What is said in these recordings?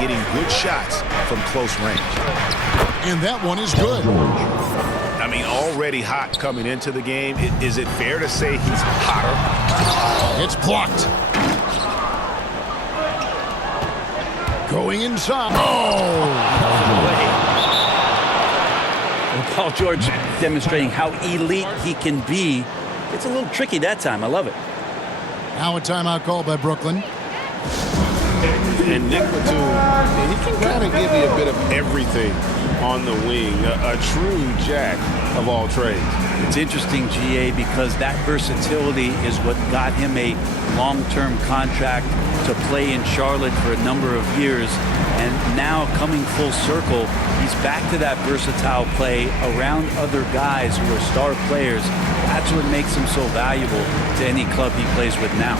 getting good shots from close range. And that one is good. I mean, already hot coming into the game. Is it fair to say he's hotter? It's blocked. Going inside. Oh! Well, Paul George demonstrating how elite he can be. It's a little tricky that time. I love it. Now a timeout call by Brooklyn. And Nick Batum, he can kind of give you a bit of everything on the wing. A true jack of all trades. It's interesting, GA, because that versatility is what got him a long-term contract to play in Charlotte for a number of years. And now coming full circle, he's back to that versatile play around other guys who are star players. That's what makes him so valuable to any club he plays with now.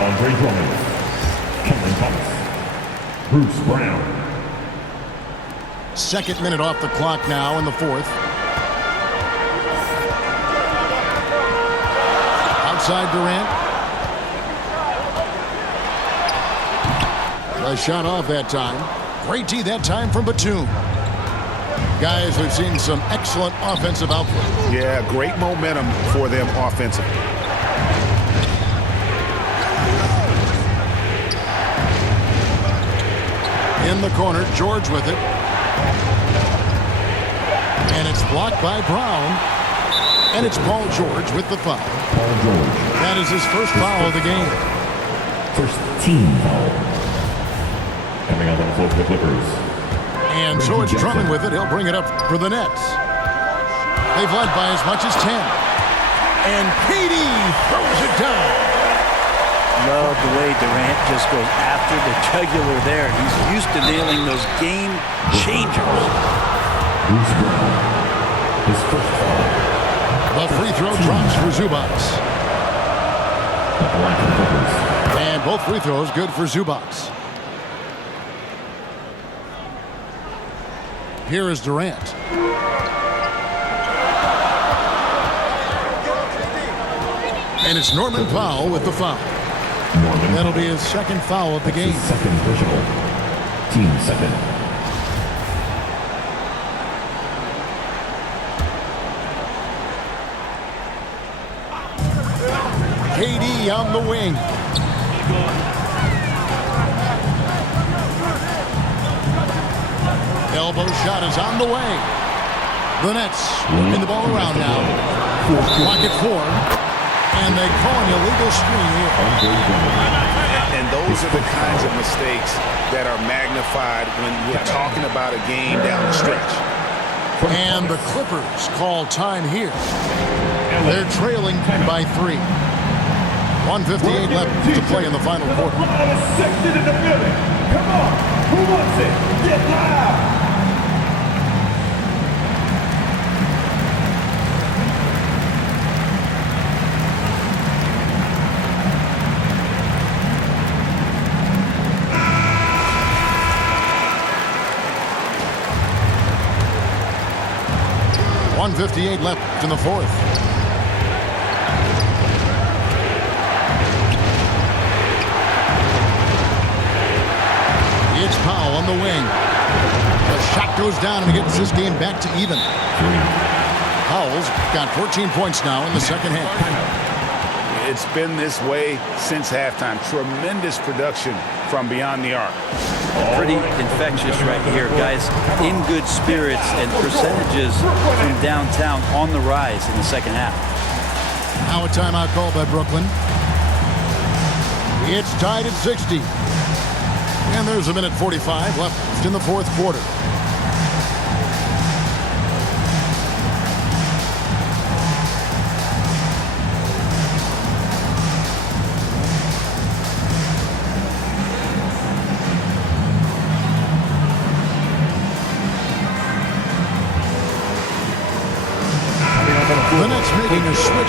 Andre Drummond, Cameron Thomas, Bruce Brown. Second minute off the clock now in the fourth. Outside Durant. A shot off that time. Great D that time from Batum. Guys, we've seen some excellent offensive output. Yeah, great momentum for them offensively. In the corner, George with it. And it's blocked by Brown. And it's Paul George with the foul. Paul George. That is his first foul of the game. First team foul. Coming out on the floor for the Clippers. And so it's Drummond with it. He'll bring it up for the Nets. They've led by as much as 10. And KD throws it down. Love the way Durant just goes after the jugular there. He's used to nailing those game changers. Bruce Brown. His first foul. The free throw drops for Zubac. At the line for the Clippers. And both free throws good for Zubac. Here is Durant. And it's Norman Powell with the foul. Norman. That'll be his second foul of the game. His second personal. Team second. KD on the wing. Elbow shot is on the way. The Nets working the ball around now. Pocket four. And they call an illegal screen here. And those are the kinds of mistakes that are magnified when we're talking about a game down the stretch. And the Clippers call time here. They're trailing by 3. 1:58 left to play in the final quarter. Section in the building. Come on. Who wants it? Get loud. .158 left in the fourth. It's Powell on the wing. The shot goes down and gets this game back to even. Powell's got 14 points now in the second half. It's been this way since halftime. Tremendous production from beyond the arc. Pretty infectious right here, guys. In good spirits and percentages from downtown on the rise in the second half. Now a timeout call by Brooklyn. It's tied at 60. And there's a minute 45 left in the fourth quarter.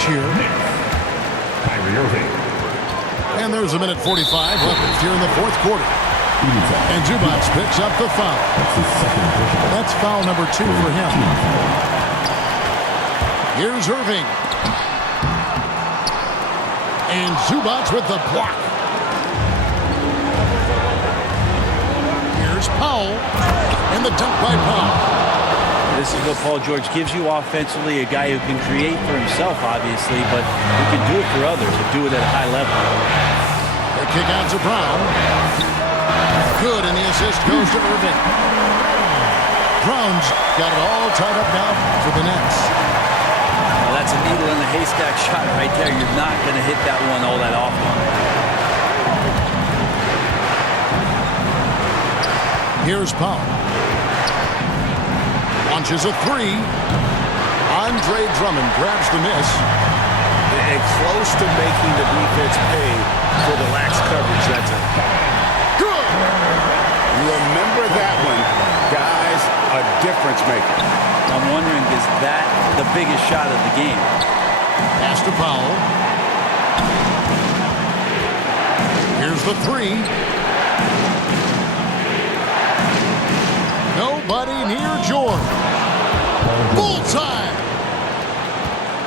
switch here. Kyrie Irving. And there's a minute 45 left here in the fourth quarter. And Zubac picks up the foul. That's his second personal. That's foul number 2 for him. Team foul. Here's Irving. And Zubac with the block. Here's Powell. And the dunk by Powell. This is what Paul George gives you offensively, a guy who can create for himself, obviously, but who can do it for others and do it at a high level. The kick out to Brown. Good, and the assist goes to Irving. Brown's got it all tied up now for the Nets. Well, that's a needle in the haystack shot right there. You're not going to hit that one all that often. Here's Powell. Launches a three. Andre Drummond grabs the miss. And close to making the defense pay for the lax coverage that time. Good. Remember that one, guys, a difference maker. I'm wondering, is that the biggest shot of the game? Pass to Powell. Here's the three. Nobody near George. Bullseye.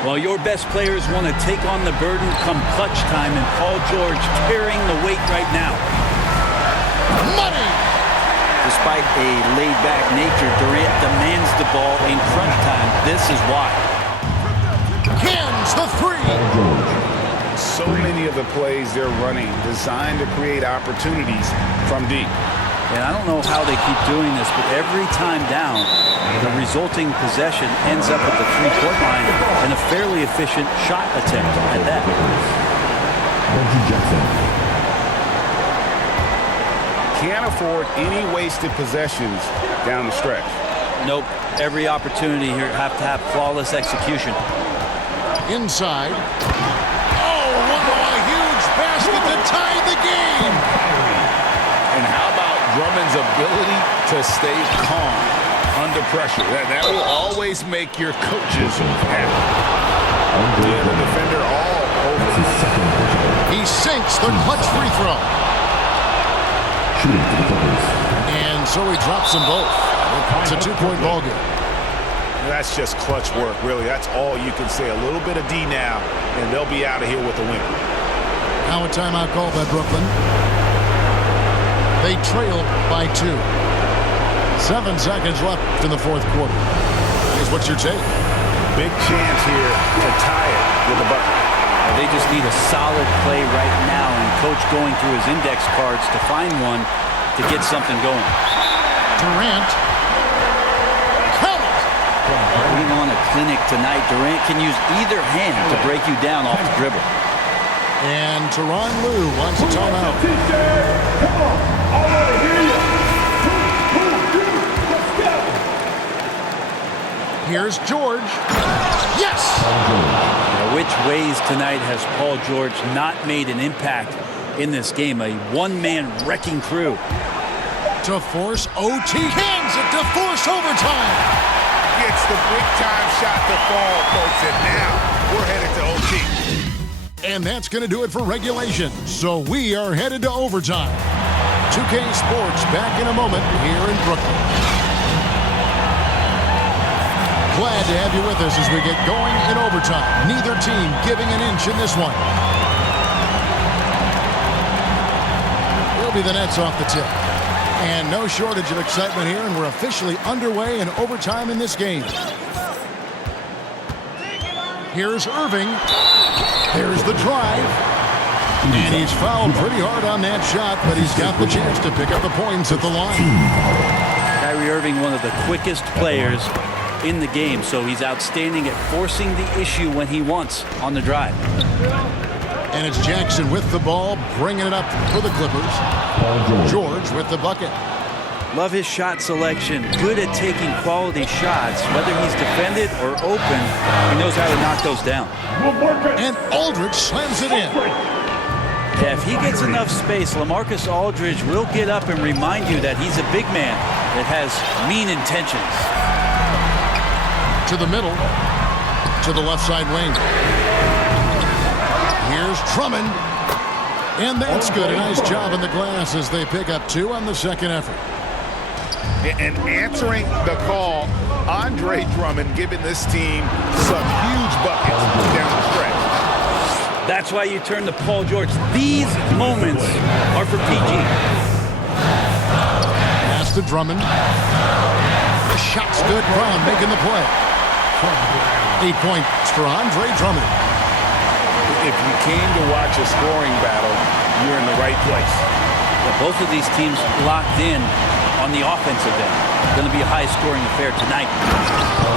Well, your best players want to take on the burden come clutch time, and Paul George carrying the weight right now. Money. Despite a laid-back nature, Durant demands the ball in crunch time. This is why. Hands the three. So many of the plays they're running designed to create opportunities from deep. And I don't know how they keep doing this, but every time down, the resulting possession ends up at the three-point line and a fairly efficient shot attempt at that. Reggie Jackson. Can't afford any wasted possessions down the stretch. Nope. Every opportunity here have to have flawless execution. Inside. Oh, what a huge basket to tie the game. And how about Drummond's ability to stay calm under pressure? That will always make your coaches happy. Yeah, the defender all over. That's his second personal. He sinks the clutch free throw. Shooting for the Clippers. And so he drops them both. It's a two-point ball game. That's just clutch work, really. That's all you can say. A little bit of D now, and they'll be out of here with a win. Now a timeout call by Brooklyn. They trail by 2. 7 seconds left in the fourth quarter. Here's what's your take? Big chance here to tie it with a bucket. They just need a solid play right now, and Coach going through his index cards to find one to get something going. Durant. Count it. Putting on a clinic tonight. Durant can use either hand to break you down off the dribble. And Tyronn Lue wants a timeout. Come on. I want to hear you. Let's go. Here's George. Yes! Now, which ways tonight has Paul George not made an impact in this game? A one-man wrecking crew. To force OT. Hands it to force overtime. Gets the big-time shot to fall, folks, and now we're headed to OT. And that's going to do it for regulation. So we are headed to overtime. 2K Sports back in a moment here in Brooklyn. Glad to have you with us as we get going in overtime. Neither team giving an inch in this one. It'll be the Nets off the tip. And no shortage of excitement here, and we're officially underway in overtime in this game. Here's Irving. There's the drive. And he's fouled pretty hard on that shot, but he's got the chance to pick up the points at the line. Kyrie Irving, one of the quickest players in the game, so he's outstanding at forcing the issue when he wants on the drive. And it's Jackson with the ball, bringing it up for the Clippers. George with the bucket. Love his shot selection. Good at taking quality shots. Whether he's defended or open, he knows how to knock those down. And Aldridge slams it in. Yeah, if he gets enough space, LaMarcus Aldridge will get up and remind you that he's a big man that has mean intentions. To the middle, to the left side wing. Here's Drummond. And that's good. A nice job in the glass as they pick up 2 on the second effort. And answering the call, Andre Drummond giving this team some huge buckets down the stretch. That's why you turn to Paul George. These moments are for PG. Pass to Drummond. The shot's good. Brown making the play. 8 points for Andre Drummond. If you came to watch a scoring battle, you're in the right place. Well, both of these teams locked in on the offensive end. Going to be a high-scoring affair tonight.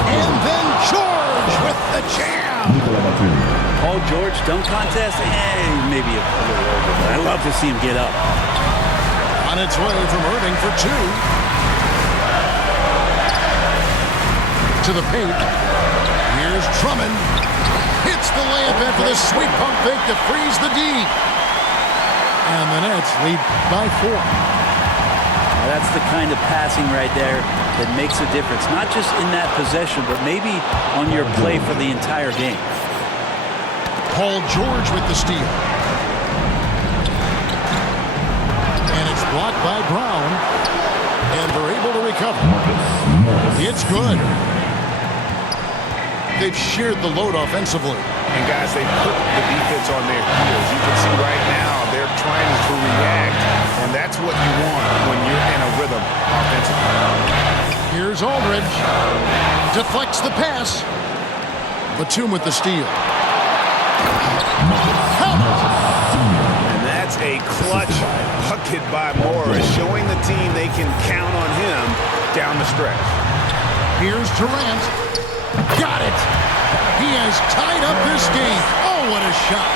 And then George with the jam. Paul George dunk contest? Maybe a little over, but I love to see him get up. On its way from Irving for 2. To the paint. Here's Drummond. Hits the layup after the sweet pump fake to freeze the D. And the Nets lead by 4. Now that's the kind of passing right there that makes a difference. Not just in that possession, but maybe on your play for the entire game. Paul George with the steal. And it's blocked by Brown. And they're able to recover. It's good. They've shared the load offensively. And guys, they put the defense on their heels. You can see right now they're trying to react, and that's what you want when you're in a rhythm offensively. Here's Aldridge. Deflects the pass. Batum with the steal. And that's a clutch bucket by Morris, showing the team they can count on him down the stretch. Here's Durant. Got it. He has tied up this game. Oh, what a shot.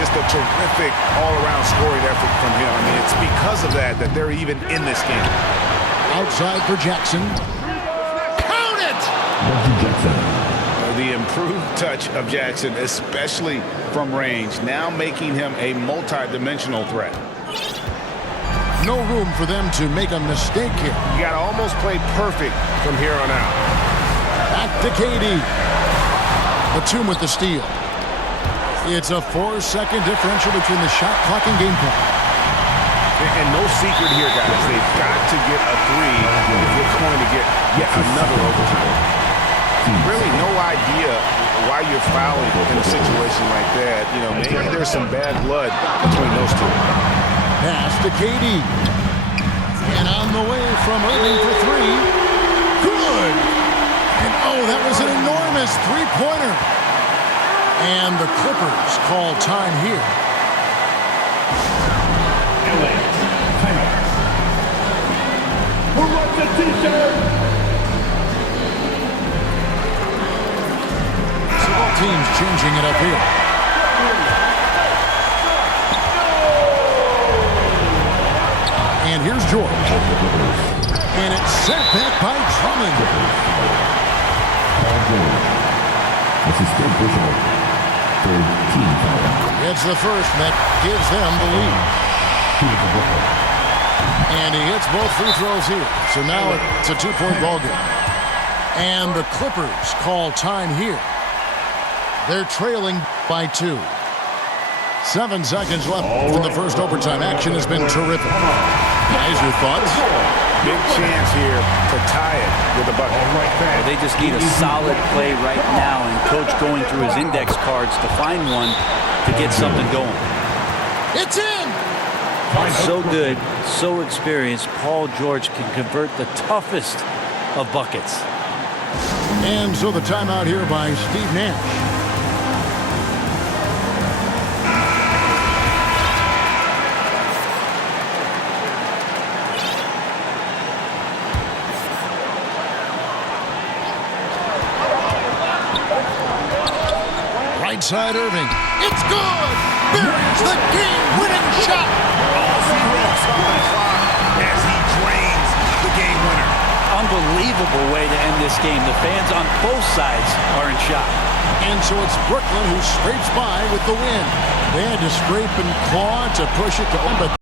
Just a terrific all-around scoring effort from him. I mean, it's because of that they're even in this game. Outside for Jackson. Count it! The improved touch of Jackson, especially from range, now making him a multi-dimensional threat. No room for them to make a mistake here. You got to almost play perfect from here on out. Back to KD. Batum with the steal. It's a 4-second differential between the shot clock and game clock. And no secret here, guys. They've got to get a 3 if they're going to get yet another overtime. Really no idea why you're fouling in a situation like that. You know, maybe there's some bad blood between those two. Pass to KD. And on the way from Irving for 3. Good. And oh, that was an enormous three-pointer. And the Clippers call time here. LA, timeout. Who wants the t-shirt? So both teams changing it up here. And here's George. And it's sent back by Drummond. Paul George. This is still personal. Team foul. It's the first that gives them the lead. And he hits both free throws here. So now it's a 2-point ball game. And the Clippers call time here. They're trailing by 2. 7 seconds left in the first overtime. Action has been terrific. Guys, your thoughts? Big chance here to tie it with a bucket. Well, they just need a solid play right now, and Coach going through his index cards to find one to get something going. It's in! So good, so experienced, Paul George can convert the toughest of buckets. And so the timeout here by Steve Nash. Right side Irving. It's good! There's the game-winning shot! All 0 on the clock as he drains the game winner. Unbelievable way to end this game. The fans on both sides are in shock. And so it's Brooklyn who scrapes by with the win. They had to scrape and claw to push it to home, but